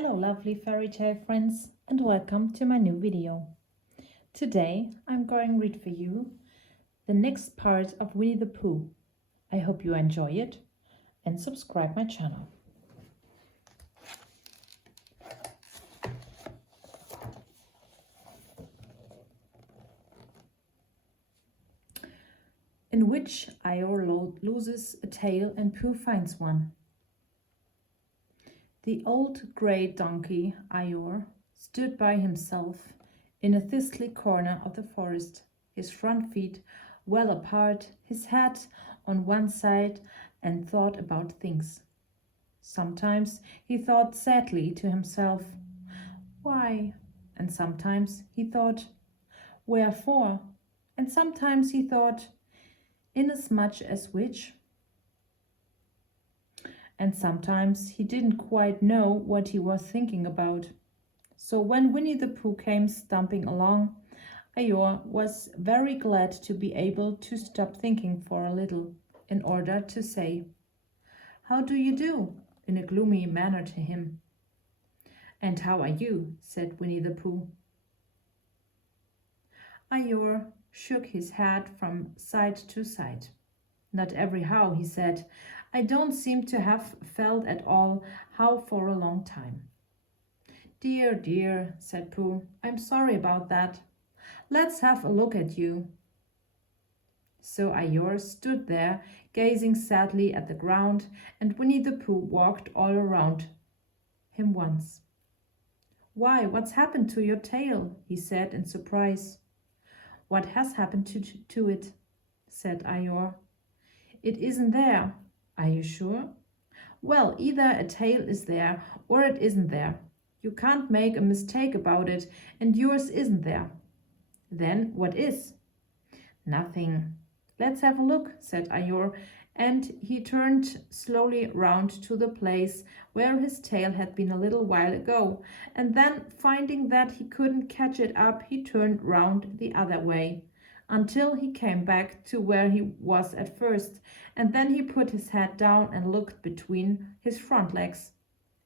Hello lovely fairy tale friends and welcome to my new video. Today I'm going to read for you the next part of Winnie the Pooh. I hope you enjoy it and subscribe my channel. In which Eeyore loses a tail and Pooh finds one. The old grey donkey Eeyore stood by himself in a thistly corner of the forest, his front feet well apart, his head on one side, and thought about things. Sometimes he thought sadly to himself, "Why?" And sometimes he thought, "Wherefore?" And sometimes he thought, "Inasmuch as which?" And sometimes he didn't quite know what he was thinking about. So when Winnie the Pooh came stumping along, Eeyore was very glad to be able to stop thinking for a little in order to say, "How do you do?" in a gloomy manner to him. "And how are you?" said Winnie the Pooh. Eeyore shook his head from side to side. "Not every how," he said. "I don't seem to have felt at all how for a long time." "Dear, dear," said Pooh, "I'm sorry about that. Let's have a look at you." So Eeyore stood there, gazing sadly at the ground, and Winnie the Pooh walked all around him once. "Why, what's happened to your tail?" he said in surprise. "What has happened to it?" said Eeyore. "It isn't there." "Are you sure?" "Well, either a tail is there or it isn't there. You can't make a mistake about it, and yours isn't there." "Then what is?" "Nothing." "Let's have a look," said Eeyore, and he turned slowly round to the place where his tail had been a little while ago, and then, finding that he couldn't catch it up, he turned round the other way, until he came back to where he was at first, and then he put his head down and looked between his front legs.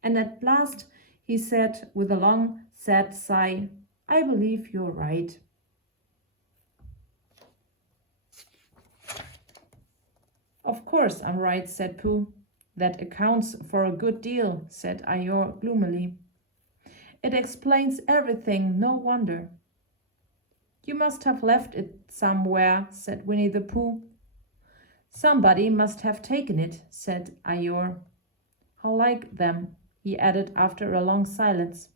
And at last he said with a long, sad sigh, "I believe you're right." "Of course I'm right," said Pooh. "That accounts for a good deal," said Eeyore gloomily. "It explains everything, no wonder." "You must have left it somewhere," said Winnie the Pooh. "Somebody must have taken it," said Eeyore. "How like them," he added after a long silence.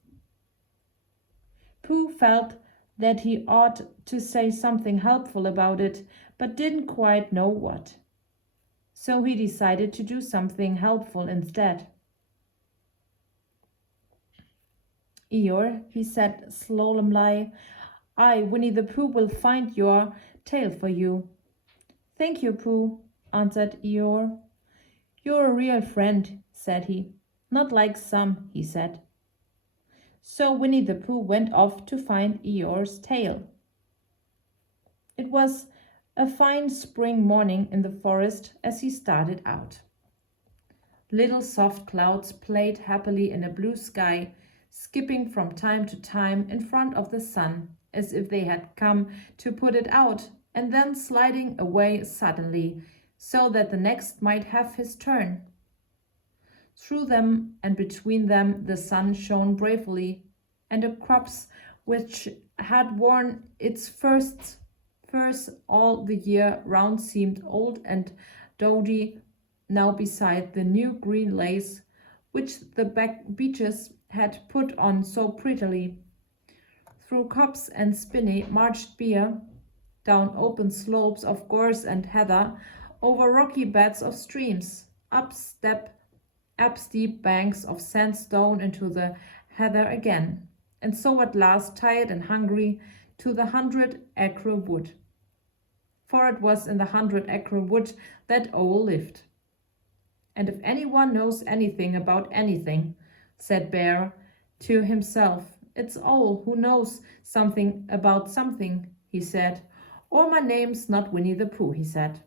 Pooh felt that he ought to say something helpful about it, but didn't quite know what. So he decided to do something helpful instead. "Eeyore," he said solemnly, "I, Winnie the Pooh, will find your tail for you." "Thank you, Pooh," answered Eeyore. "You're a real friend," said he. "Not like some," he said. So Winnie the Pooh went off to find Eeyore's tail. It was a fine spring morning in the forest as he started out. Little soft clouds played happily in a blue sky, skipping from time to time in front of the sun, as if they had come to put it out, and then sliding away suddenly, so that the next might have his turn. Through them and between them the sun shone bravely, and the crops which had worn its furs all the year round seemed old and dowdy now beside the new green lace which the beeches had put on so prettily. Through copse and spinney marched Bear, down open slopes of gorse and heather, over rocky beds of streams, up steep banks of sandstone into the heather again, and so at last, tired and hungry, to the 100-acre wood. For it was in the 100-acre wood that Owl lived. "And if anyone knows anything about anything," said Bear to himself, "it's Owl who knows something about something," he said. "Or my name's not Winnie the Pooh," he said.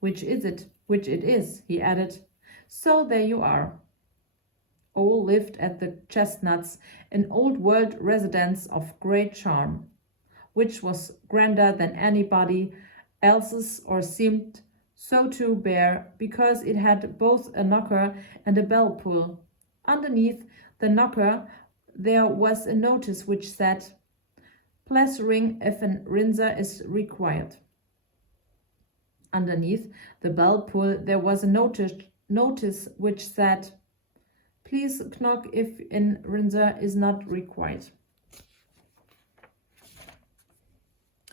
"Which is it? Which it is," he added. "So there you are." Owl lived at the Chestnuts, an old-world residence of great charm, which was grander than anybody else's or seemed so to bear because it had both a knocker and a bell pull. Underneath the knocker there was a notice which said, "Please ring if an rinser is required." Underneath the bell pull there was a notice which said, "Please knock if an rinser is not required."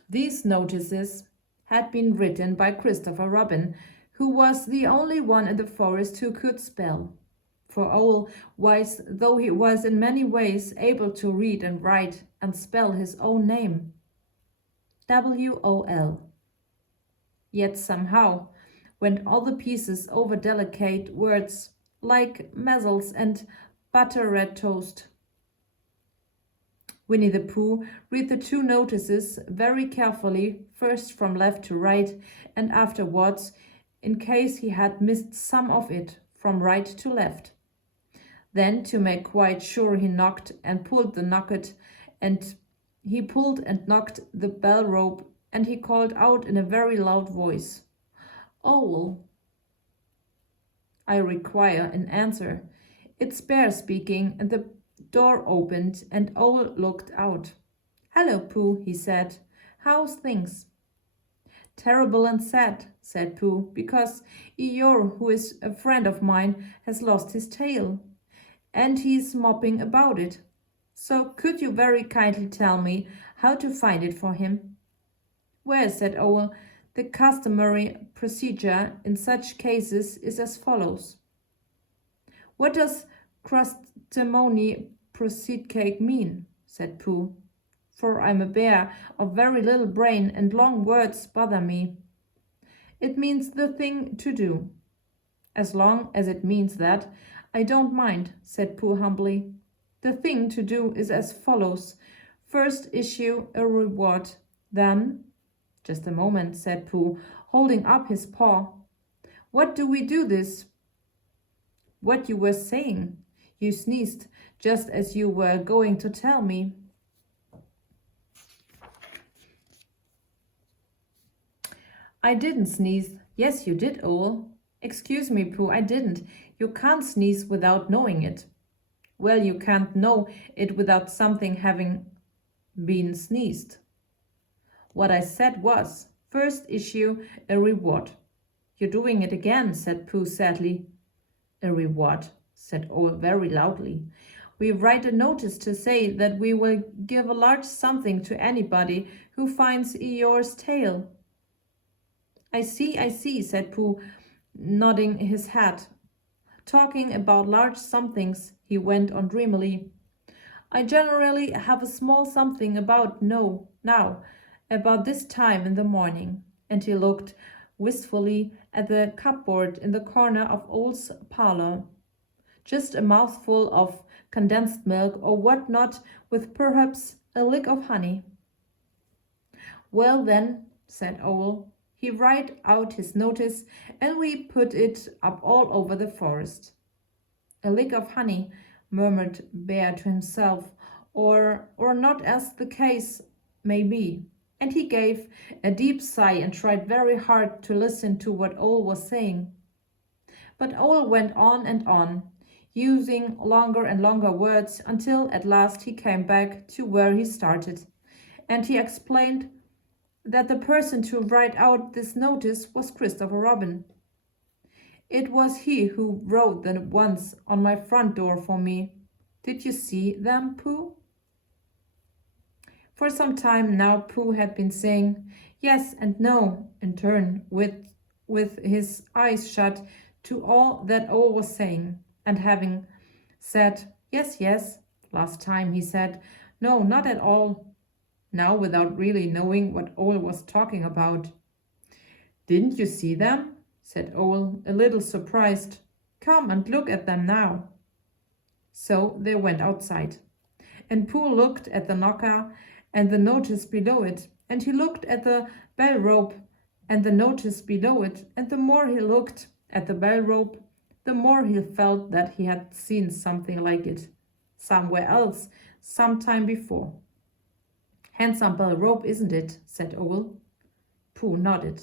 These notices had been written by Christopher Robin, who was the only one in the forest who could spell. For Owl, wise though he was in many ways, able to read and write and spell his own name, W-O-L. Yet somehow, when all the pieces over delicate words like measles and butter red toast. Winnie the Pooh read the two notices very carefully, first from left to right, and afterwards, in case he had missed some of it, from right to left. Then, to make quite sure, he knocked and pulled the knocket, and he pulled and knocked the bell rope, and he called out in a very loud voice, "Owl, I require an answer." It's Bear speaking, and the door opened, and Owl looked out. "Hello, Pooh," he said. "How's things?" "Terrible and sad," said Pooh, "because Eeyore, who is a friend of mine, has lost his tail, and he's mopping about it. So could you very kindly tell me how to find it for him?" "Well," said Owl, "the customary procedure in such cases is as follows." "What does crustamony proceed cake mean?" said Pooh. "For I'm a bear of very little brain and long words bother me." "It means the thing to do." "As long as it means that, I don't mind," said Pooh humbly. "The thing to do is as follows. First issue a reward, then—" "Just a moment," said Pooh, holding up his paw. "What do we do this?" "What you were saying. You sneezed, just as you were going to tell me." "I didn't sneeze." "Yes, you did, Owl." "Excuse me, Pooh, I didn't. You can't sneeze without knowing it." "Well, you can't know it without something having been sneezed." "What I said was, first issue a reward." "You're doing it again," said Pooh sadly. "A reward," said Owl very loudly. "We write a notice to say that we will give a large something to anybody who finds Eeyore's tail." I see," said Pooh, nodding his head. "Talking about large somethings," he went on dreamily, "I generally have a small something about now, about this time in the morning." And he looked wistfully at the cupboard in the corner of Owl's parlor. "Just a mouthful of condensed milk or what not, with perhaps a lick of honey." "Well then," said Owl, he write out his notice, and we put it up all over the forest. "A lick of honey," murmured Bear to himself, or not, as the case may be. And he gave a deep sigh and tried very hard to listen to what Owl was saying. But Owl went on and on, using longer and longer words, until at last he came back to where he started, and he explained that the person to write out this notice was Christopher Robin. "It was he who wrote the ones on my front door for me. Did you see them, Pooh?" For some time now Pooh had been saying yes and no in turn, with his eyes shut, to all that Owl was saying, and having said yes, yes last time, he said no, not at all, now, without really knowing what Owl was talking about. "Didn't you see them?" said Owl, a little surprised. "Come and look at them now." So they went outside, and Pooh looked at the knocker and the notice below it, and he looked at the bell rope and the notice below it, and the more he looked at the bell rope, the more he felt that he had seen something like it somewhere else some time before. "Handsome bell rope, isn't it?" said Owl. Pooh nodded.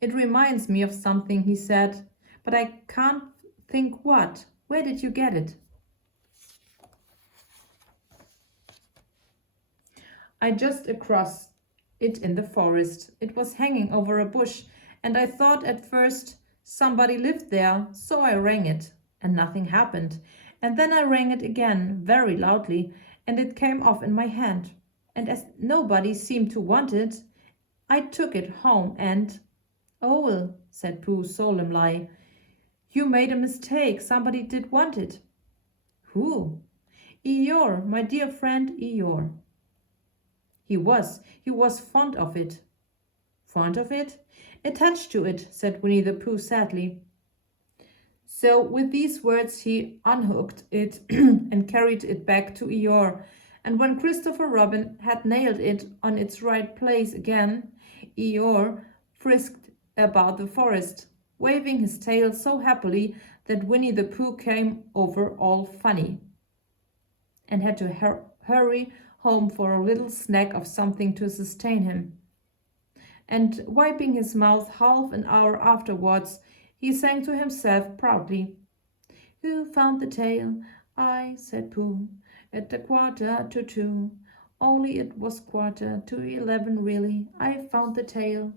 "It reminds me of something," he said, "but I can't think what. Where did you get it?" "I just across it in the forest. It was hanging over a bush, and I thought at first somebody lived there, so I rang it, and nothing happened. And then I rang it again, very loudly, and it came off in my hand. And as nobody seemed to want it, I took it home and—" "Oh," said Pooh solemnly, "you made a mistake. Somebody did want it." "Who?" "Eeyore, my dear friend Eeyore." He was fond of it." "Fond of it?" "Attached to it," said Winnie the Pooh sadly. So with these words he unhooked it and carried it back to Eeyore, and when Christopher Robin had nailed it on its right place again, Eeyore frisked about the forest, waving his tail so happily that Winnie the Pooh came over all funny and had to hurry home for a little snack of something to sustain him. And wiping his mouth half an hour afterwards, he sang to himself proudly. "Who found the tail?" "I," said Pooh, "at 1:45. Only it was 11:15 really. I found the tail."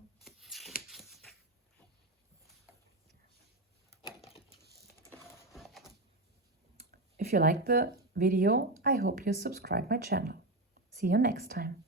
If you liked the video, I hope you subscribe my channel. See you next time.